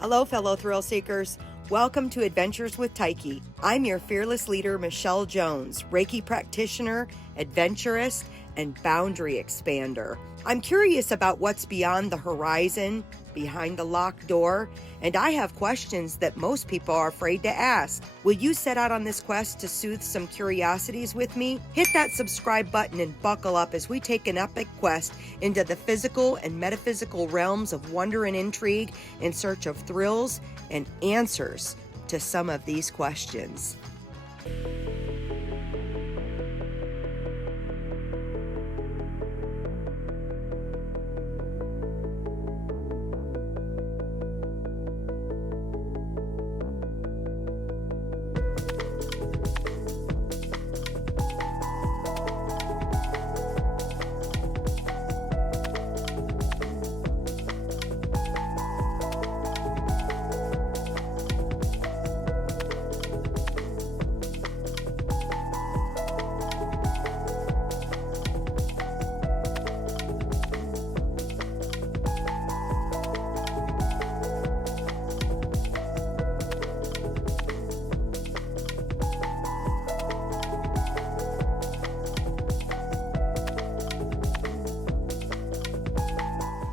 Hello, fellow thrill seekers. Welcome to Adventures with Tyke. I'm your fearless leader, Michelle Jones, Reiki practitioner, adventurist, and boundary expander. I'm curious about what's beyond the horizon, behind the locked door, and I have questions that most people are afraid to ask. Will you set out on this quest to soothe some curiosities with me? Hit that subscribe button and buckle up as we take an epic quest into the physical and metaphysical realms of wonder and intrigue in search of thrills and answers to some of these questions.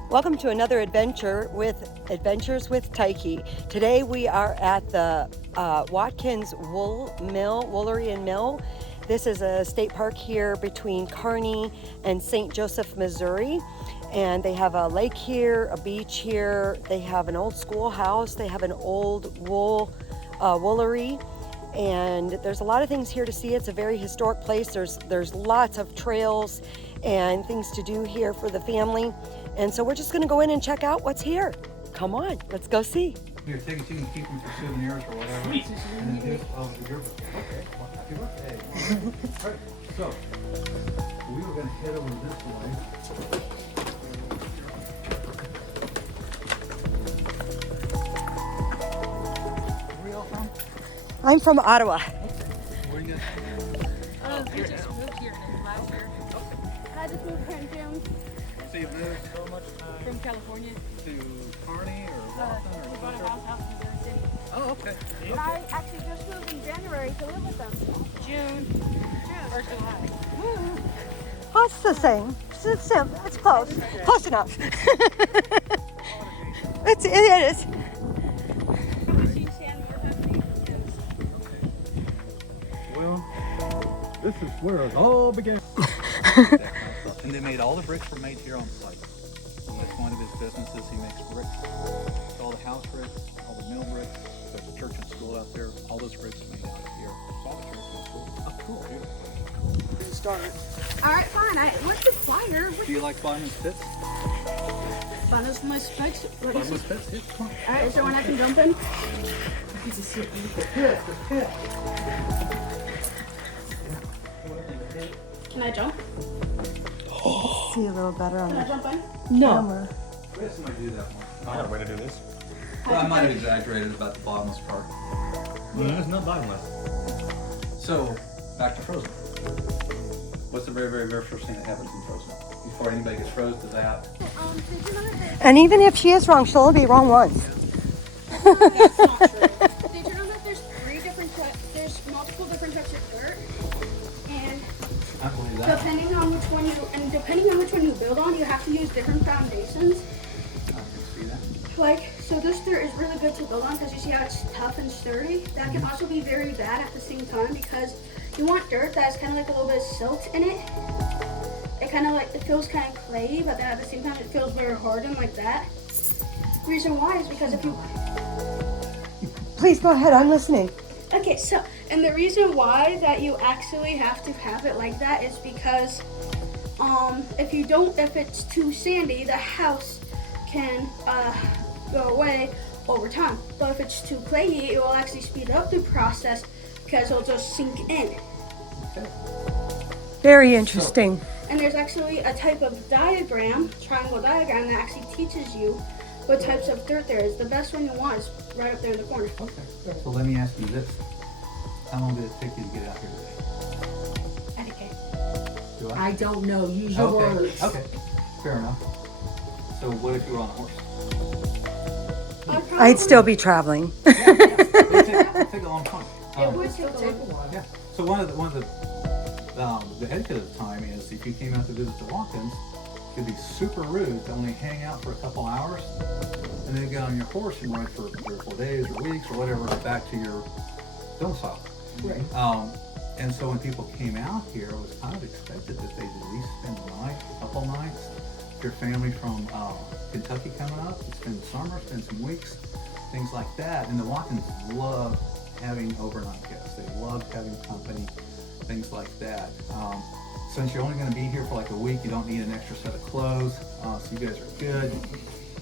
Welcome to another adventure with Adventures with Tyke. Today we are at the Watkins Woolen Mill. This is a state park here between Kearney and St. Joseph, Missouri. And they have a lake here, a beach here. They have an old schoolhouse. They have an old woolery. And there's a lot of things here to see. It's a very historic place. There's lots of trails and things to do here for the family. And so we're just gonna go in and check out what's here. Come on, let's go see. Here, take it, you can keep them for souvenirs or whatever. Sweet. And then here's, your birthday. Okay, well, happy birthday. All right, so, we were gonna head over this way. Where are y'all from? I'm from Ottawa. Where are you guys? We just moved here last year. I just moved here in June. So you moved so much From California. to Kearney or Watkins We or bought a house out in Missouri City. Oh, okay. And I actually just moved in January to live with them. June or July. Oh, it's the same. It's close. Close enough. it is. Well, this is where it all began. And they made all the bricks were made here on site. And that's one of his businesses. He makes bricks. All the house bricks, all the mill bricks. There's a church and school out there. All those bricks are made out of here. All the church and school. Oh, cool. Beautiful. Start. All right, fine. What's the flyer? Do you like fireman's pits? Funnels my spikes. What is Fireman's it? pits? Yeah, come on. All right, is there one I can jump in? Can I jump? See a little better on Can I the jump in? camera. We had somebody do that one. I got a way to do this. Well, I might have exaggerated about the bottomless part. No, it's not bottomless. So, back to Frozen. What's the very, very, very first thing that happens in Frozen? Before anybody gets froze to that? Did you know that And even if she is wrong, she'll only be wrong once. that's not true? Did you know that there's multiple different types of dirt? And I believe that. depending on which one you build on, you have to use different foundations. I can see that. Like, so this dirt is really good to build on because you see how it's tough and sturdy. That can also be very bad at the same time because you want dirt that has kind of like a little bit of silt in it. It feels kind of clayey, but then at the same time it feels very hardened like that. The reason why is because if you... Please go ahead, I'm listening. Okay, so, and the reason why that you actually have to have it like that is because if it's too sandy, the house can go away over time. But if it's too clayey, it will actually speed up the process because it'll just sink in. Very interesting. And there's actually a type of diagram, triangle diagram, that actually teaches you what types of dirt there is. The best one you want is right up there in the corner. Okay. So let me ask you this. How long did it take you to get out here today? At a K. Do I don't know. Use your words. Okay. Fair enough. So what if you were on a horse? I'd still be traveling. It'd take a long time. It would take a while. Yeah. So one of the etiquette of the time is if you came out to visit the Watkins, it'd be super rude to only hang out for a couple hours, and then get on your horse and ride for 3 or 4 days or weeks or whatever back to your domicile. Right. And so when people came out here, it was kind of expected that they'd at least spend the night, a couple nights. If your family from Kentucky coming up, you spend the summer, spend some weeks, things like that. And the Watkins love having overnight guests. They love having company, things like that. Since you're only going to be here for like a week, you don't need an extra set of clothes, so you guys are good.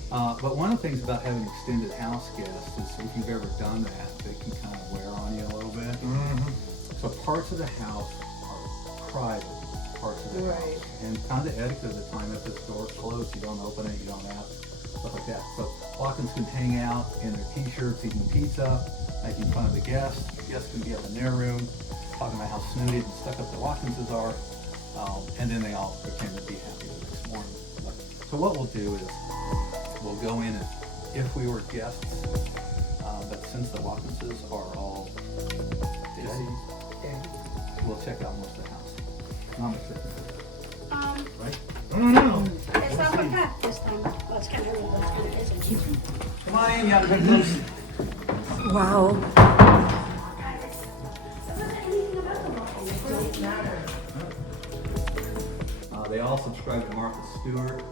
But one of the things about having extended house guests is if you've ever done that, they can kind of wear on you a little bit. So parts of the house are private parts of the house. And kind of the etiquette of the time, if this door's closed, you don't open it, you don't ask, stuff like that. So Watkins can hang out in their t-shirts, eating pizza, making fun of the guests. Guests can be up in their room, talking about how snooty and stuck up the Watkinses are. And then they all pretend to be happy the next morning. So what we'll do is we'll go in and if we were guests, but since the Watkinses are all dead, we'll check out most of the house. Not much different, right? It's not like that this time. Well, it's kind of isn't. Come on in, you gotta be close. Wow. They all subscribe to Martha Stewart.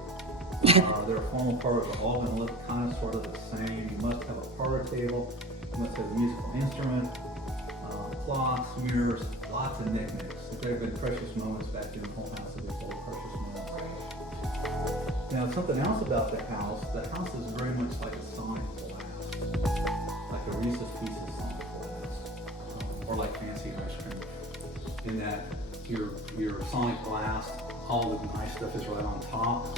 Their formal parlors are all going to look kind of sort of the same. You must have a parlor table. You must have a musical instrument, clocks, mirrors, lots of knickknacks. If there have been precious moments back in the whole house, it'll be full of precious moments. Now, something else about the house is very much like a sonic blast, like a Reese's Pieces sonic blast, or like fancy ice cream. In that your sonic blast, all the nice stuff is right on top.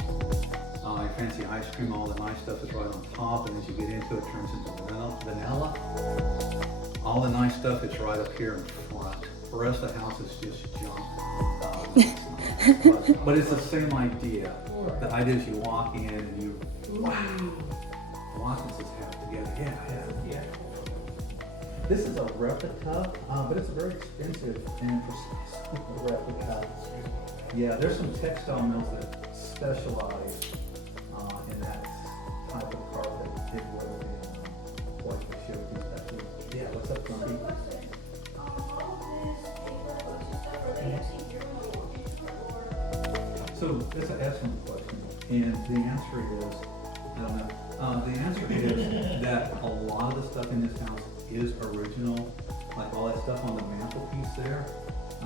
Your fancy ice cream, all the nice stuff is right on top, and as you get into it, it turns into vanilla. All the nice stuff is right up here in front. The rest of the house is just junk. But it's the same idea. The idea is you walk in and you, wow, Watkins has had it together. Yeah. This is a replica, but it's a very expensive and precise replica. Yeah, there's some textile mills that specialize in that type of carpet. It would be like the show piece back here. Yeah, what's up, Grumpy? So that's an excellent question, and the answer is, I don't know. The answer is that a lot of the stuff in this house is original, like all that stuff on the mantelpiece there.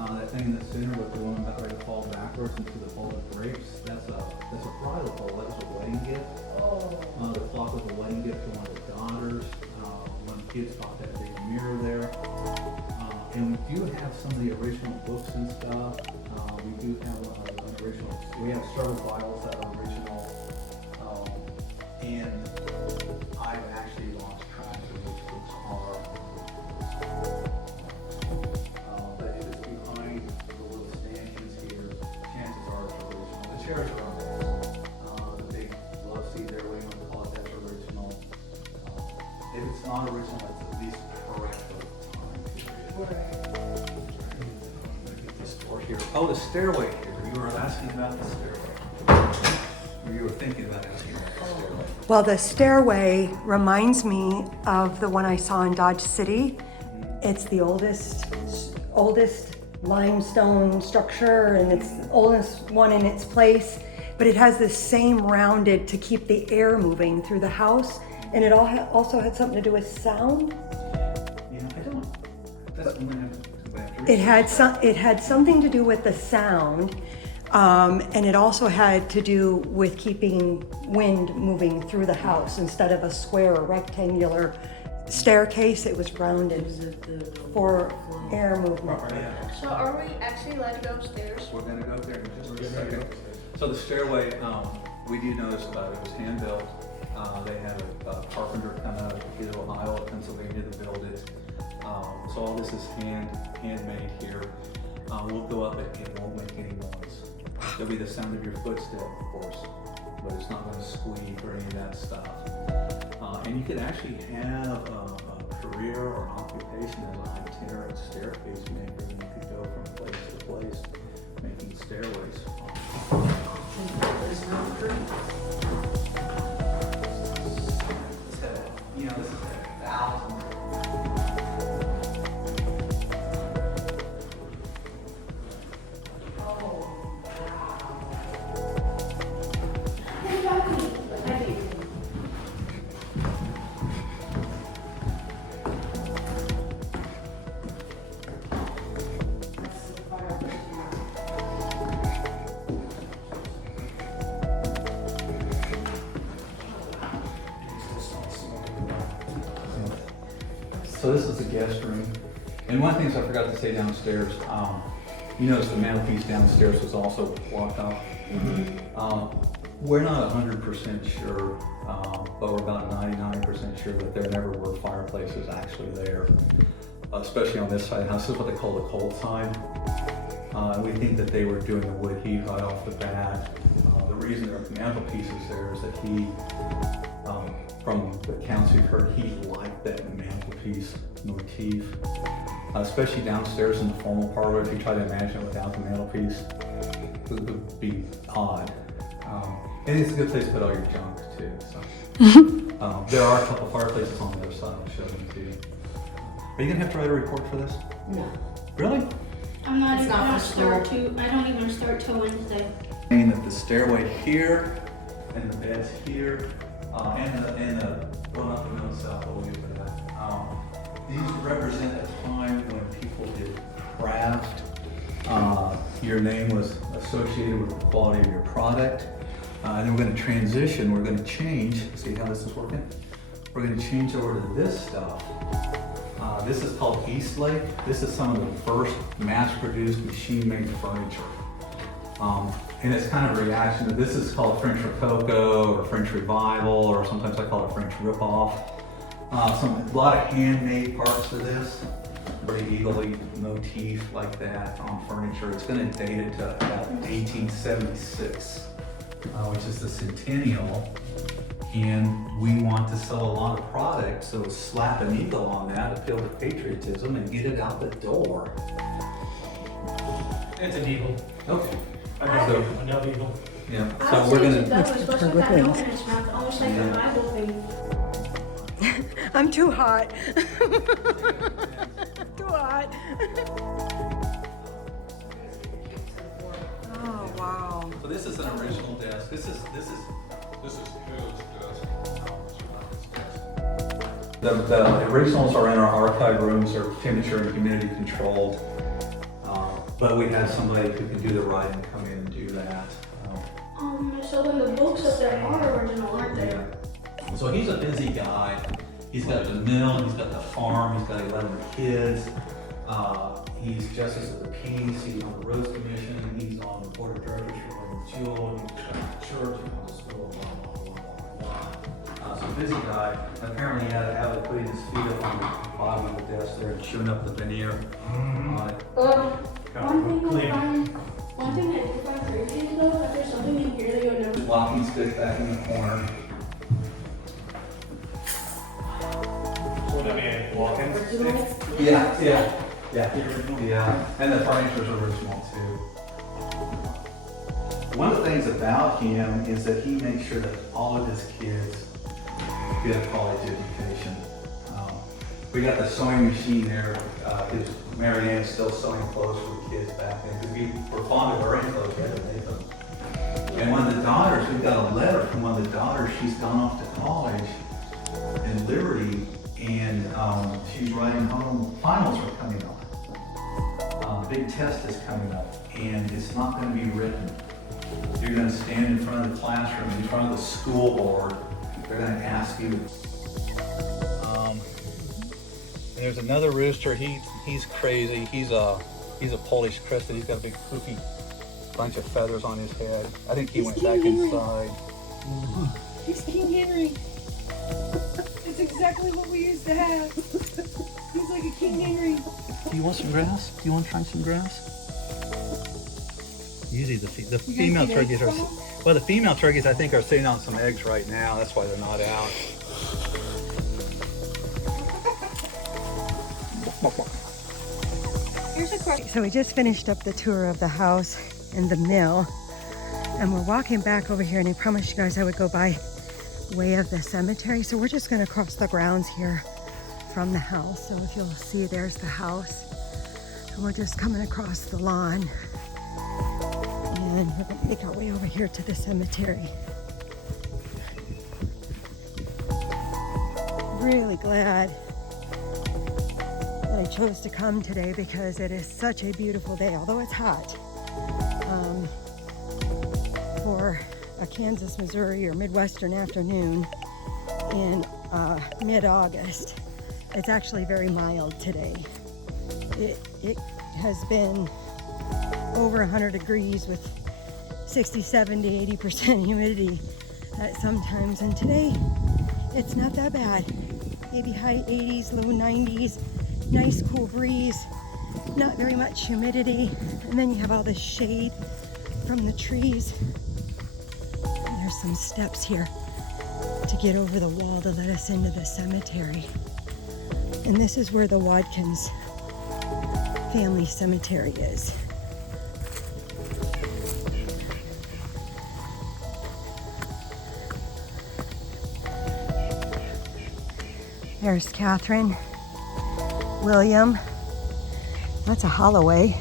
That thing in the center with the woman about ready to fall backwards into the bowl of grapes, that's a bridal bowl. That was a wedding gift. The clock was a wedding gift to one of the daughters. One of the kids bought that big mirror there. And we do have some of the original books and stuff. We do have original. We have several Bibles that are original. And I've actually lost track of which books are. But if it's behind the little stanchions here, chances are it's original. The chairs are original. The big love seat there, what do you want to call it, that's original. If it's not original, it's at least correct for the time period. Get this door here. Oh, the stairway here. You were asking about the stairway. Or you were thinking about asking about the stairway. Well, the stairway reminds me of the one I saw in Dodge City. It's the oldest limestone structure, and it's the oldest one in its place. But it has this same rounded to keep the air moving through the house, and it also had something to do with sound. Yeah, I don't. That's one I have to It had something to do with the sound, and it also had to do with keeping wind moving through the house. Instead of a square or rectangular staircase, it was rounded for air movement. So are we actually allowed to go upstairs? We're gonna go there in just a second. So the stairway, we do notice about it was hand built. They had a carpenter come out of either Ohio or Pennsylvania to build it. So all this is handmade here. We'll go up, it won't make any noise. There'll be the sound of your footstep, of course, but it's not going to squeak or any of that stuff. And you could actually have a career or an occupation as an itinerant staircase maker, and you could go from place to place making stairways. It's not pretty. You know, this is a 1,000. So this is the guest room. And one of the things I forgot to say downstairs, you notice the mantelpiece downstairs was also blocked off. We're not 100% sure, but we're about 99% sure that there never were fireplaces actually there, especially on this side of the house. This is what they call the cold side. We think that they were doing the wood heat right off the bat. The reason there are mantelpieces there is that he, from the accounts we've heard, he liked that mantelpiece motif, especially downstairs in the formal parlor. If you try to imagine it without the mantelpiece, it would be odd. And it's a good place to put all your junk too. So. There are a couple fireplaces on the other side. I'll show them to you. Are you gonna have to write a report for this? No. Really? I'm not It's even not gonna for start school. I don't even start till Wednesday. Saying that the stairway here and the beds here and the well, not the middle south, but we'll get to that. These represent a time when people did craft. Your name was associated with the quality of your product. And then we're going to transition. We're going to change. See how this is working? We're going to change over to this stuff. This is called Eastlake. This is some of the first mass-produced machine-made furniture. And it's kind of a reaction to, this is called French Rococo or French Revival, or sometimes I call it French Ripoff. A lot of handmade parts to this, very eagle motif like that on furniture. It's going to date it to about 1876, which is the centennial. And we want to sell a lot of product, so slap an eagle on that, appeal to patriotism, and get it out the door. It's an eagle. Okay. So, a dove eagle. Yeah, I so was we're thinking gonna, that was supposed to have milk in its mouth, almost like a Bible thing. I'm too hot. Too hot. Oh, wow. so this is an original desk. This is This is his desk. the originals are in our archive rooms. They're temperature and humidity controlled. But we have somebody who can do the writing come in and do that. So then the books up there are original, aren't they? Yeah. So he's a busy guy. He's got the mill, he's got the farm, he's got 11 kids. He's justice of the peace, he's on the roads commission, he's on the board of directors for Watkins Woolen, he's got the church, he's on the school, blah, blah, blah, blah, blah. So busy guy. Apparently he had a habit of putting his feet up on the bottom of the desk there and chewing up the veneer on it. One thing I did find crazy is though, that there's something in here that you would never. Walking stick back in the corner. Would that be Watkins? Yeah. And the furniture's original too. One of the things about him is that he makes sure that all of his kids get a college education. We got the sewing machine there. Mary Ann's still sewing clothes for the kids back then because we were fond of wearing clothes, right? They made them. And one of the daughters, we got a letter from one of the daughters. She's gone off to college in Liberty, and she's writing home. Finals are coming up. Big test is coming up, and it's not going to be written. You're going to stand in front of the classroom, in front of the school board. They're going to ask you. And there's another rooster. He's crazy. He's a Polish crested. He's got a big poofy bunch of feathers on his head. I think he went back inside. He's King Henry. It's exactly what we used to have. He's like a King Henry. Do you want some grass? Do you want to try some grass? Usually the female get turkeys eggs are, from well, the female turkeys I think are sitting on some eggs right now. That's why they're not out. So we just finished up the tour of the house and the mill, and we're walking back over here, and I promised you guys I would go by way of the cemetery. So we're just going to cross the grounds here from the house. So if you'll see, there's the house, and we're just coming across the lawn, and we're going to make our way over here to the cemetery. Really glad that I chose to come today because it is such a beautiful day, although it's hot. For a Kansas, Missouri, or Midwestern afternoon in mid-August, it's actually very mild today. It has been over 100 degrees with 60, 70, 80% humidity at sometimes, and today it's not that bad. Maybe high 80s, low 90s, nice cool breeze, not very much humidity, and then you have all this shade from the trees. And there's some steps here to get over the wall to let us into the cemetery. And this is where the Watkins family cemetery is. There's Catherine, William, that's a Holloway.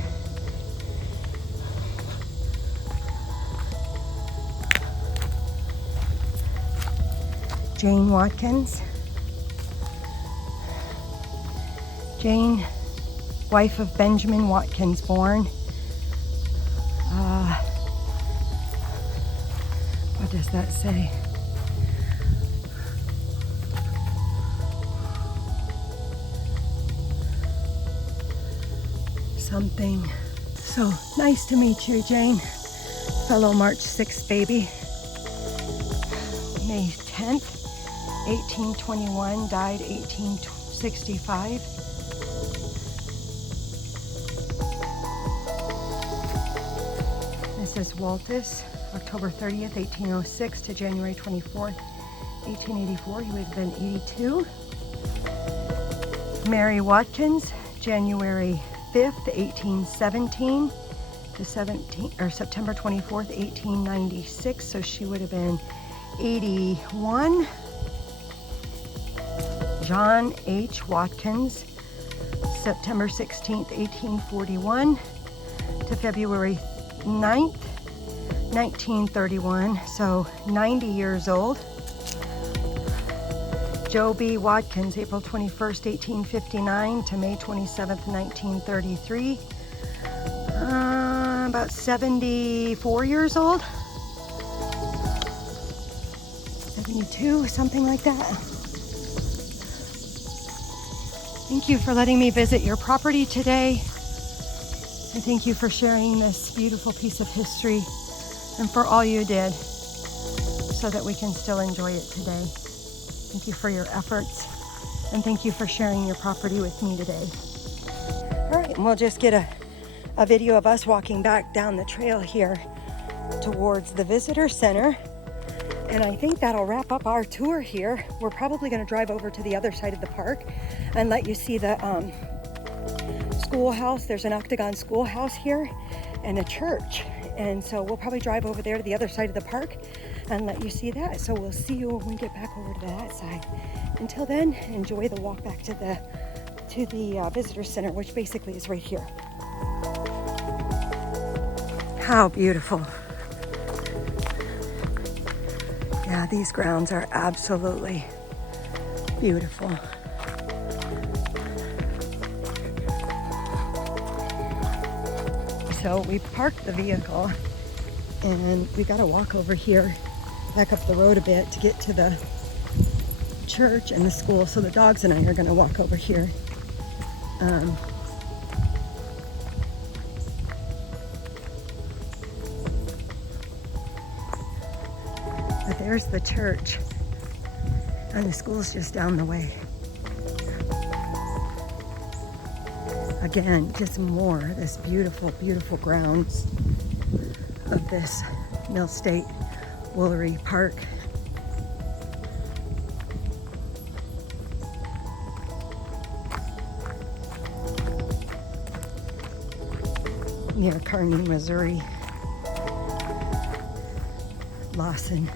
Jane Watkins. Jane, wife of Benjamin Watkins, born. What does that say? Something. So nice to meet you, Jane. Fellow March 6th baby. May 10th, 1821, died 1865. This is Waltus, October 30th, 1806 to January 24th, 1884. He would have been 82. Mary Watkins, January 5th, 1817 to September 24th, 1896. So she would have been 81. John H. Watkins, September 16th, 1841 to February 9th, 1931. So 90 years old. Joe B. Watkins, April 21st, 1859 to May 27th, 1933. About 74 years old. 72, something like that. Thank you for letting me visit your property today. And thank you for sharing this beautiful piece of history and for all you did so that we can still enjoy it today. Thank you for your efforts, and thank you for sharing your property with me today. All right, and we'll just get a video of us walking back down the trail here towards the visitor center. And I think that'll wrap up our tour here. We're probably gonna drive over to the other side of the park and let you see the schoolhouse. There's an octagon schoolhouse here and a church. And so we'll probably drive over there to the other side of the park and let you see that. So we'll see you when we get back over to that side. Until then, enjoy the walk back to the visitor center, which basically is right here. How beautiful. Yeah, these grounds are absolutely beautiful. So we parked the vehicle and we got to walk over here, back up the road a bit to get to the church and the school. So the dogs and I are going to walk over here. But there's the church and the school's just down the way. Again, just more of this beautiful, beautiful grounds of this Mill State Woolery Park. near Kearney, Missouri. Lawson.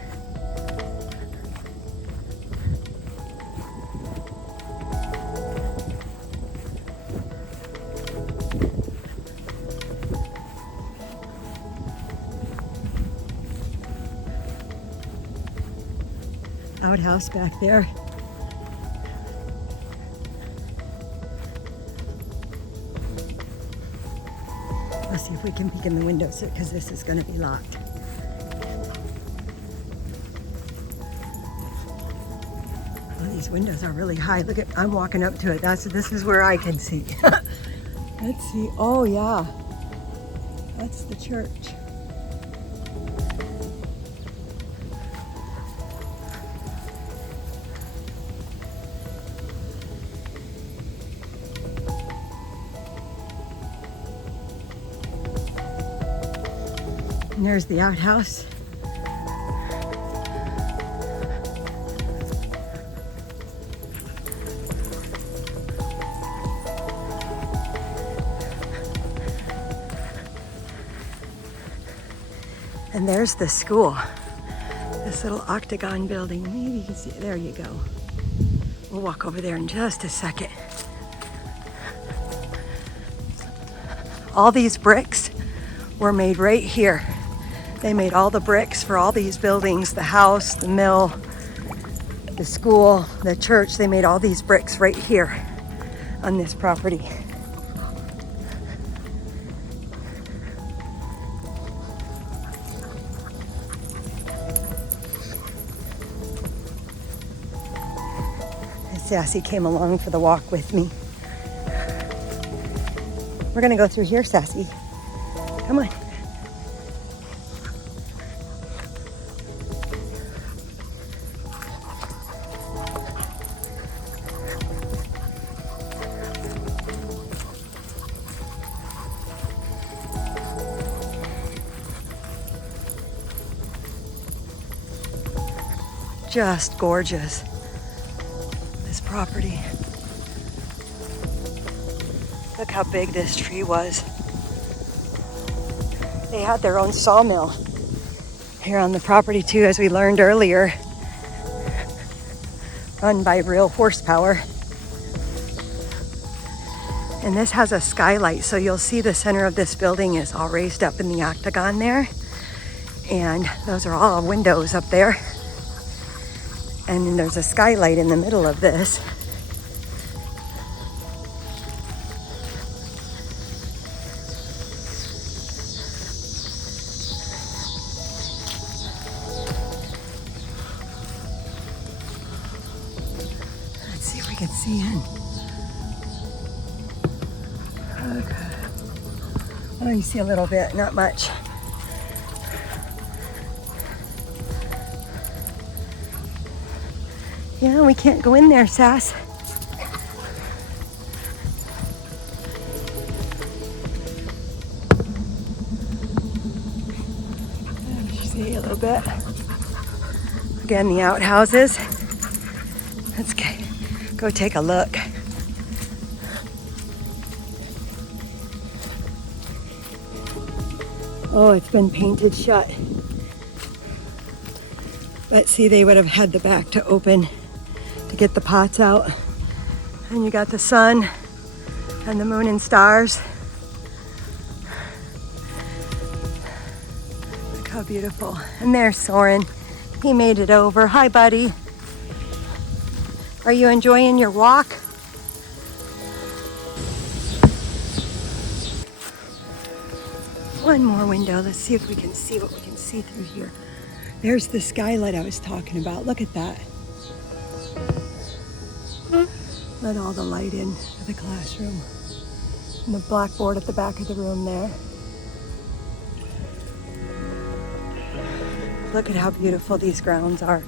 Outhouse back there. Let's see if we can peek in the windows because this is going to be locked. Oh, these windows are really high. Look at, I'm walking up to it. This is where I can see. Let's see. Oh yeah, that's the church. And there's the outhouse. And there's the school. This little octagon building. Maybe you can see it. There you go. We'll walk over there in just a second. All these bricks were made right here. They made all the bricks for all these buildings, the house, the mill, the school, the church. They made all these bricks right here on this property. And Sassy came along for the walk with me. We're gonna go through here, Sassy. Come on. Just gorgeous, this property. Look how big this tree was. They had their own sawmill here on the property too, as we learned earlier, run by real horsepower. And this has a skylight, so you'll see the center of this building is all raised up in the octagon there. And those are all windows up there. And then there's a skylight in the middle of this. Let's see if we can see in. Okay. Oh, you see a little bit, not much. Yeah, we can't go in there, Sass. You see a little bit. Again, the outhouses. Let's go take a look. Oh, it's been painted shut. But see, they would have had the back to open to get the pots out. And you got the sun and the moon and stars. Look how beautiful. And there's Soren. He made it over. Hi, buddy. Are you enjoying your walk? One more window. Let's see if we can see what we can see through here. There's the skylight I was talking about. Look at that. Let all the light in to the classroom. And the blackboard at the back of the room there. Look at how beautiful these grounds are.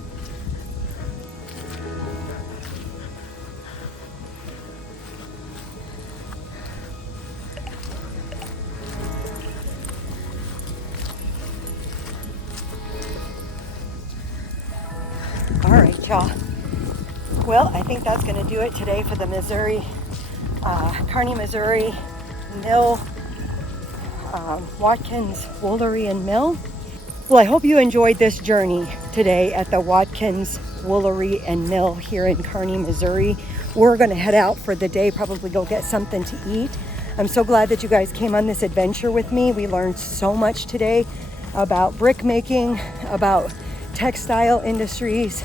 All right, y'all. Well, I think that's going to do it today for the Kearney, Missouri Mill Watkins Woolen Mill. Well, I hope you enjoyed this journey today at the Watkins Woolen Mill here in Kearney, Missouri. We're going to head out for the day, probably go get something to eat. I'm so glad that you guys came on this adventure with me. We learned so much today about brick making, about textile industries,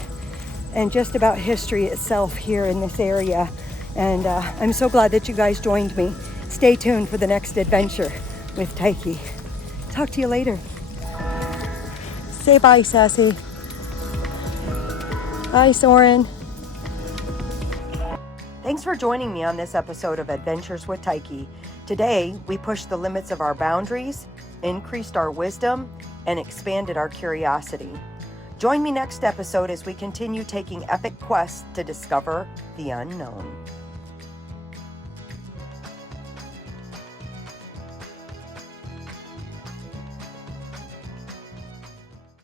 and just about history itself here in this area. And I'm so glad that you guys joined me. Stay tuned for the next adventure with Taiki. Talk to you later. Say bye, Sassy. Bye, Soren. Thanks for joining me on this episode of Adventures with Taiki. Today, we pushed the limits of our boundaries, increased our wisdom, and expanded our curiosity. Join me next episode as we continue taking epic quests to discover the unknown.